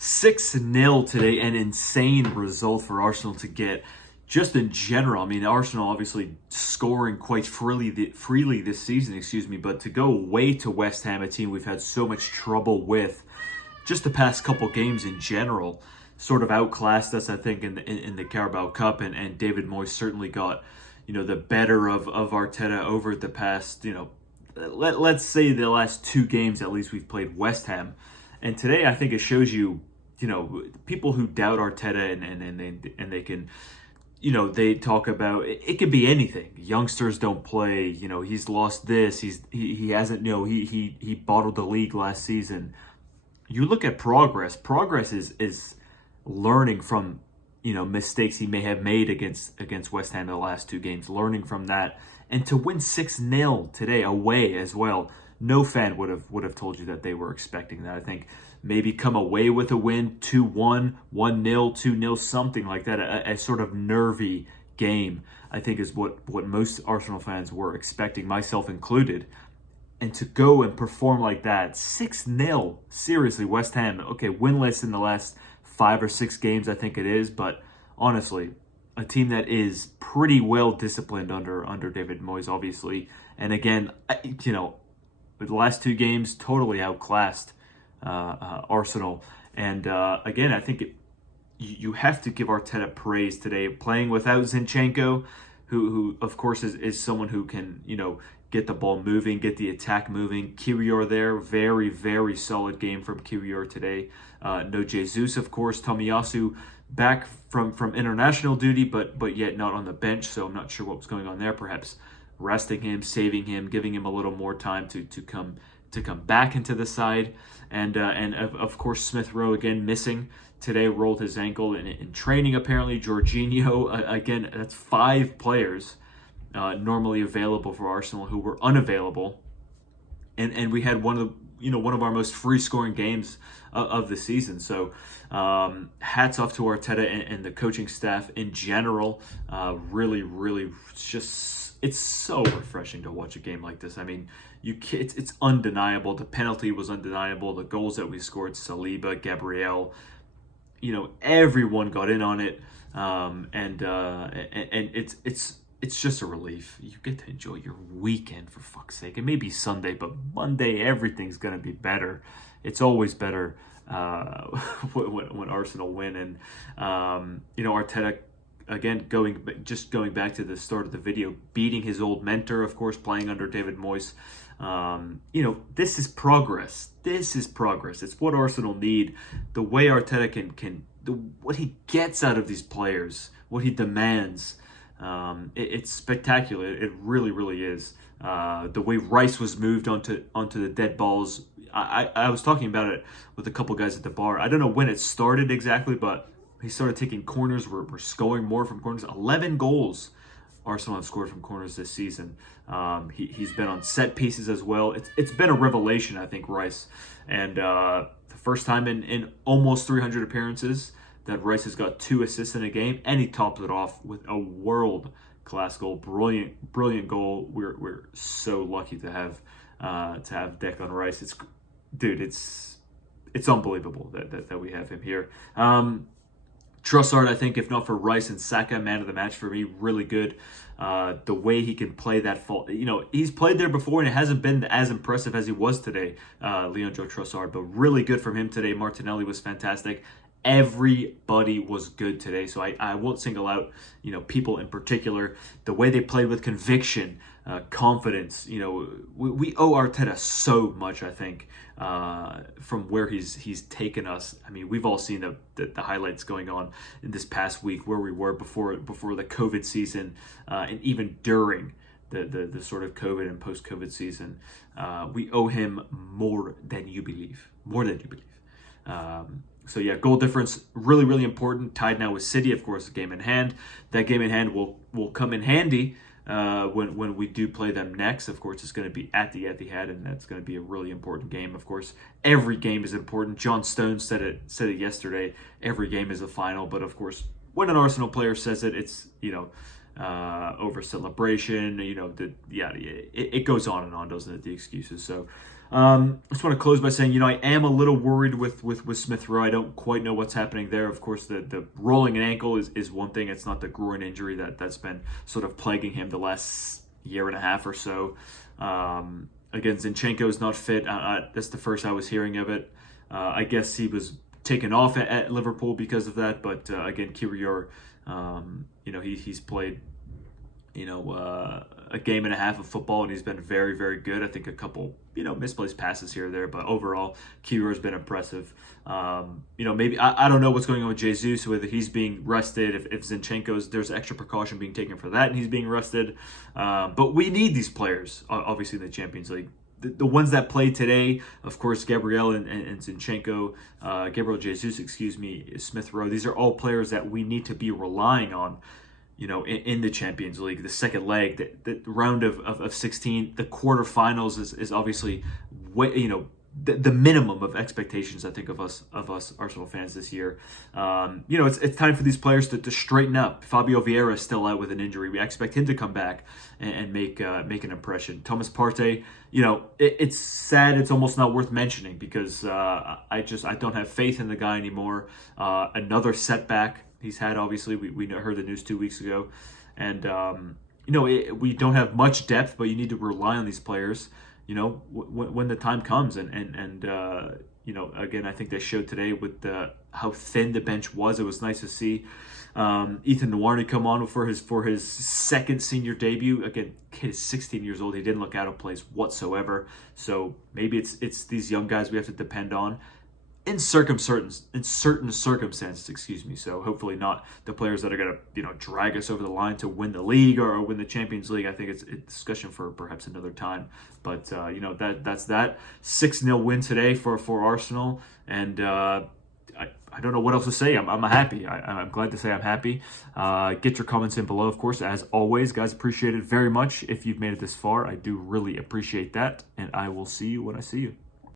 6-0 today, an insane result for Arsenal to get. Just in general, I mean, Arsenal obviously scoring quite freely this season, but to go away to West Ham, a team we've had so much trouble with just the past couple games in general, sort of outclassed us, I think, in the Carabao Cup, and David Moyes certainly got, the better of Arteta over the past, let's say the last two games at least we've played West Ham. And today I think it shows you, people who doubt Arteta and they can, they talk about it could be anything. Youngsters don't play, he's lost this, he hasn't, he bottled the league last season. You look at progress. Progress is learning from, mistakes he may have made against West Ham in the last two games, learning from that. And to win 6-0 today away as well, no fan would have told you that they were expecting that. I think maybe come away with a win, 2-1, 1-0, 2-0, something like that, a sort of nervy game, I think is what most Arsenal fans were expecting, myself included. And to go and perform like that, 6-0, seriously, West Ham, okay, winless in the last 5 or 6 games, I think it is, but honestly, a team that is pretty well disciplined under David Moyes, obviously. And again, the last two games totally outclassed Arsenal. And again, I think you have to give Arteta praise today. Playing without Zinchenko, who of course is someone who can, get the ball moving, get the attack moving. Kiwior there, very, very solid game from Kiwior today. No Jesus, of course. Tomiyasu back from international duty, but yet not on the bench, so I'm not sure what was going on there. Perhaps resting him, saving him, giving him a little more time to come back into the side. And of course, Smith Rowe again missing today, rolled his ankle in training apparently. Jorginho, again, that's 5 players normally available for Arsenal who were unavailable. And we had one of our most free scoring games of the season. So hats off to Arteta and the coaching staff in general. Really, really it's so refreshing to watch a game like this. I mean, it's undeniable. The penalty was undeniable. The goals that we scored, Saliba, Gabriel, everyone got in on it. And it's just a relief. You get to enjoy your weekend, for fuck's sake. It may be Sunday, but Monday everything's gonna be better. It's always better when Arsenal win. And Arteta, again, going back to the start of the video, beating his old mentor, of course, playing under David Moyes. This is progress. This is progress. It's what Arsenal need. The way Arteta can what he gets out of these players, what he demands. It's spectacular. It really, really is. The way Rice was moved onto the dead balls. I was talking about it with a couple guys at the bar. I don't know when it started exactly, but he started taking corners. We're scoring more from corners. 11 goals Arsenal have scored from corners this season. He's been on set pieces as well. It's been a revelation, I think, Rice. And the first time in almost 300 appearances that Rice has got 2 assists in a game, and he topped it off with a world-class goal. Brilliant goal. We're so lucky to have Declan Rice. It's unbelievable that we have him here. Trossard, I think, if not for Rice and Saka, man of the match for me, really good. The way he can play that fault, he's played there before and it hasn't been as impressive as he was today, Leandro Trossard, but really good from him today. Martinelli was fantastic. Everybody was good today, so I won't single out, people in particular. The way they played with conviction, confidence, we owe Arteta so much, I think, from where he's taken us. I mean, we've all seen the highlights going on in this past week, where we were before the COVID season, and even during the sort of COVID and post-COVID season. We owe him more than you believe. So yeah, goal difference, really, really important. Tied now with City, of course, game in hand. That game in hand will come in handy when we do play them next. Of course, it's going to be at the Etihad, and that's going to be a really important game. Of course, every game is important. John Stones said it yesterday. Every game is a final, but of course, when an Arsenal player says it, it's over celebration. It goes on and on, doesn't it? The excuses. So I just want to close by saying, I am a little worried with Smith Rowe. I don't quite know what's happening there. Of course, the rolling an ankle is one thing. It's not the groin injury that's been sort of plaguing him the last year and a half or so. Again, Zinchenko is not fit. That's the first I was hearing of it. I guess he was taken off at Liverpool because of that. But again, Kiwior, he's played, a game and a half of football, and he's been very, very good. I think a couple, misplaced passes here or there, but overall, Kiwior's been impressive. Maybe I don't know what's going on with Jesus, whether he's being rested, if Zinchenko's, there's extra precaution being taken for that, and he's being rested. But we need these players, obviously, in the Champions League. The ones that played today, of course, Gabriel and Zinchenko, Gabriel Jesus, Smith Rowe, these are all players that we need to be relying on, in the Champions League, the second leg, the round of 16, the quarterfinals is obviously the minimum of expectations, I think, of us Arsenal fans this year. It's time for these players to straighten up. Fabio Vieira is still out with an injury. We expect him to come back and make an impression. Thomas Partey, it's sad. It's almost not worth mentioning because I don't have faith in the guy anymore. Another setback he's had, obviously. We heard the news 2 weeks ago. And, we don't have much depth, but you need to rely on these players, when the time comes. And again, I think they showed today with how thin the bench was. It was nice to see Ethan Nwaneri come on for his second senior debut. Again, kid is 16 years old. He didn't look out of place whatsoever. So maybe it's these young guys we have to depend on. In certain circumstances, So hopefully not the players that are going to, drag us over the line to win the league or win the Champions League. I think it's a discussion for perhaps another time. But, that's that. 6-0 win today for Arsenal. And I don't know what else to say. I'm happy. I'm glad to say I'm happy. Get your comments in below, of course. As always, guys, appreciate it very much. If you've made it this far, I do really appreciate that. And I will see you when I see you.